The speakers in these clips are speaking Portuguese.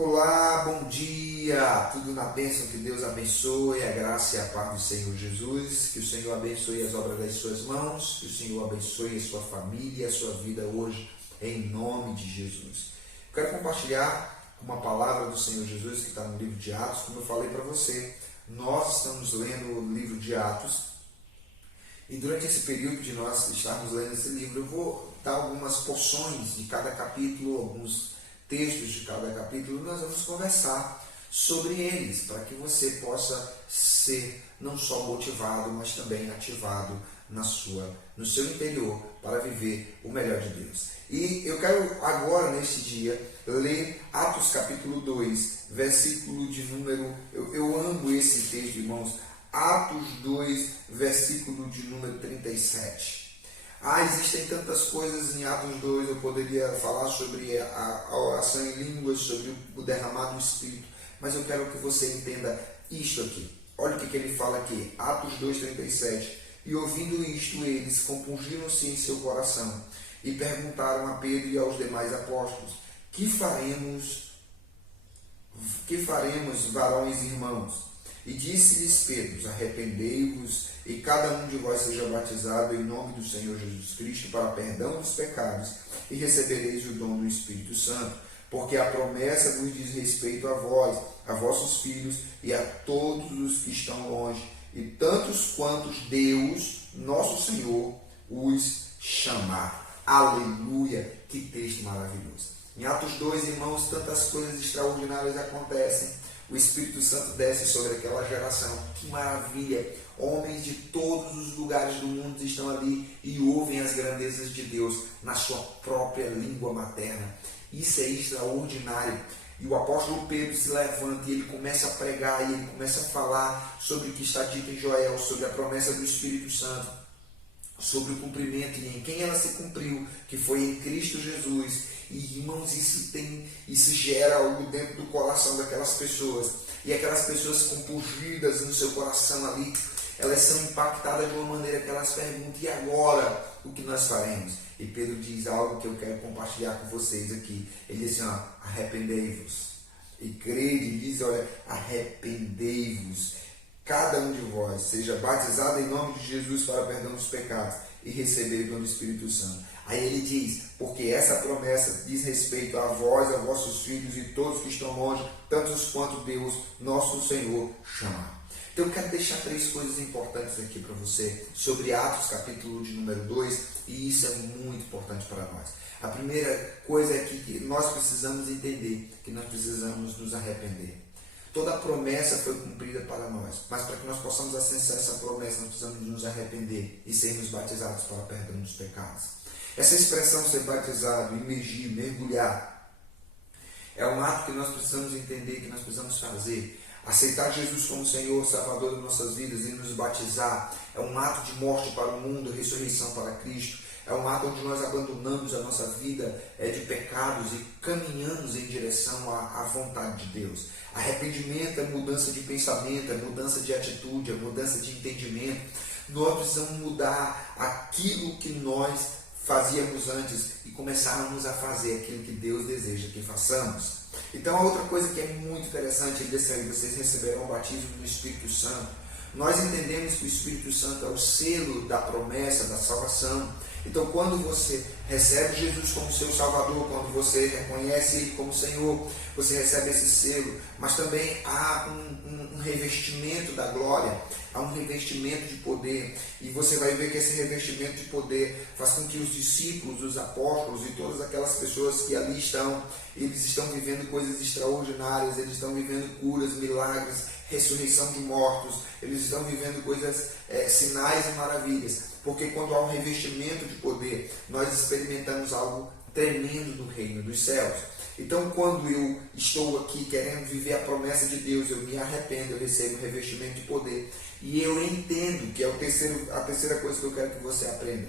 Olá, bom dia! Tudo na bênção, que Deus abençoe, a graça e a paz do Senhor Jesus, que o Senhor abençoe as obras das suas mãos, que o Senhor abençoe a sua família e a sua vida hoje, em nome de Jesus. Quero compartilhar uma palavra do Senhor Jesus que está no livro de Atos. Como eu falei para você, nós estamos lendo o livro de Atos e durante esse período de nós estarmos lendo esse livro, eu vou dar algumas porções de cada capítulo, alguns textos de cada capítulo, nós vamos conversar sobre eles, para que você possa ser não só motivado, mas também ativado no seu interior para viver o melhor de Deus. E eu quero agora, neste dia, ler Atos capítulo 2, versículo de número... Eu amo esse texto, irmãos. Atos 2, versículo de número 37. Existem tantas coisas em Atos 2, eu poderia falar sobre a oração em línguas, sobre o derramado do Espírito, mas eu quero que você entenda isto aqui. Olha o que ele fala aqui, Atos 2,37. E ouvindo isto, eles compungiram-se em seu coração e perguntaram a Pedro e aos demais apóstolos: Que faremos, varões e irmãos? E disse-lhes Pedro: Arrependei-vos e cada um de vós seja batizado em nome do Senhor Jesus Cristo para perdão dos pecados, e recebereis o dom do Espírito Santo, porque a promessa vos diz respeito a vós, a vossos filhos e a todos os que estão longe, e tantos quantos Deus, nosso Senhor, os chamar. Aleluia! Que texto maravilhoso! Em Atos 2, irmãos, tantas coisas extraordinárias acontecem. O Espírito Santo desce sobre aquela geração. Que maravilha! Homens de todos os lugares do mundo estão ali e ouvem as grandezas de Deus na sua própria língua materna. Isso é extraordinário. E o apóstolo Pedro se levanta e ele começa a pregar, e ele começa a falar sobre o que está dito em Joel, sobre a promessa do Espírito Santo, sobre o cumprimento e em quem ela se cumpriu, que foi em Cristo Jesus. E, irmãos, isso gera algo dentro do coração daquelas pessoas. E aquelas pessoas compungidas no seu coração ali, elas são impactadas de uma maneira que elas perguntam: e agora, o que nós faremos? E Pedro diz algo que eu quero compartilhar com vocês aqui. Ele diz assim: arrependei-vos. E crede, diz, arrependei-vos. Cada um de vós seja batizado em nome de Jesus para perdão dos pecados e receber o dom do Espírito Santo. Aí ele diz: porque essa promessa diz respeito a vós, a vossos filhos e todos que estão longe, tantos quanto Deus, nosso Senhor, chama. Então eu quero deixar 3 coisas importantes aqui para você sobre Atos capítulo de número 2, e isso é muito importante para nós. A primeira coisa é que nós precisamos entender que nós precisamos nos arrepender. Toda a promessa foi cumprida para nós, mas para que nós possamos acessar essa promessa, nós precisamos nos arrepender e sermos batizados para o perdão dos pecados. Essa expressão ser batizado, imergir, mergulhar, é um ato que nós precisamos entender, que nós precisamos fazer. Aceitar Jesus como Senhor, Salvador de nossas vidas e nos batizar é um ato de morte para o mundo, ressurreição para Cristo. É um ato onde nós abandonamos a nossa vida de pecados e caminhamos em direção à vontade de Deus. Arrependimento é mudança de pensamento, é mudança de atitude, é mudança de entendimento. Nós precisamos mudar aquilo que nós fazíamos antes e começarmos a fazer aquilo que Deus deseja que façamos. Então, a outra coisa que é muito interessante, ele diz aí: vocês receberão o batismo do Espírito Santo. Nós entendemos que o Espírito Santo é o selo da promessa, da salvação. Então, quando você recebe Jesus como seu Salvador, quando você reconhece Ele como Senhor, você recebe esse selo. Mas também há um revestimento da glória, há um revestimento de poder. E você vai ver que esse revestimento de poder faz com que os discípulos, os apóstolos e todas aquelas pessoas que ali estão, eles estão vivendo coisas extraordinárias, eles estão vivendo curas, milagres, ressurreição de mortos, eles estão vivendo coisas, sinais e maravilhas. Porque quando há um revestimento de poder, nós experimentamos algo tremendo do reino dos céus. Então, quando eu estou aqui querendo viver a promessa de Deus, eu me arrependo, eu recebo o revestimento de poder. E eu entendo, que é a terceira coisa que eu quero que você aprenda.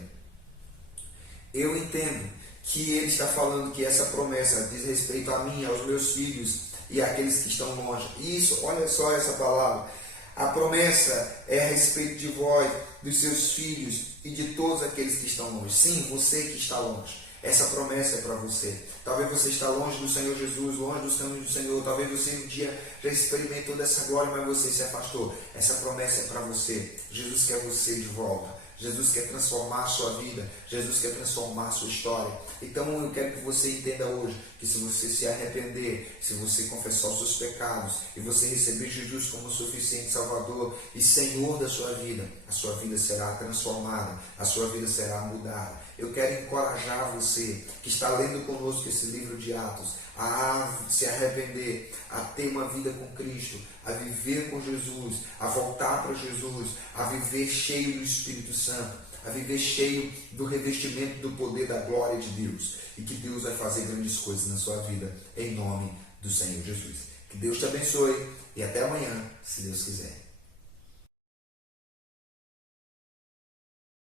Eu entendo que ele está falando que essa promessa diz respeito a mim, aos meus filhos e àqueles que estão longe. Isso, olha só essa palavra. A promessa é a respeito de vós, dos seus filhos e de todos aqueles que estão longe. Sim, você que está longe. Essa promessa é para você. Talvez você está longe do Senhor Jesus, longe dos caminhos do Senhor. Talvez você um dia já experimentou dessa glória, mas você se afastou. Essa promessa é para você. Jesus quer você de volta. Jesus quer transformar a sua vida. Jesus quer transformar a sua história. Então eu quero que você entenda hoje que se você se arrepender, se você confessar os seus pecados e você receber Jesus como suficiente Salvador e Senhor da sua vida, a sua vida será transformada, a sua vida será mudada. Eu quero encorajar você que está lendo conosco esse livro de Atos a se arrepender, a ter uma vida com Cristo, a viver com Jesus, a voltar para Jesus, a viver cheio do Espírito Santo, a viver cheio do revestimento do poder da glória de Deus, e que Deus vai fazer grandes coisas na sua vida, em nome do Senhor Jesus. Que Deus te abençoe e até amanhã, se Deus quiser.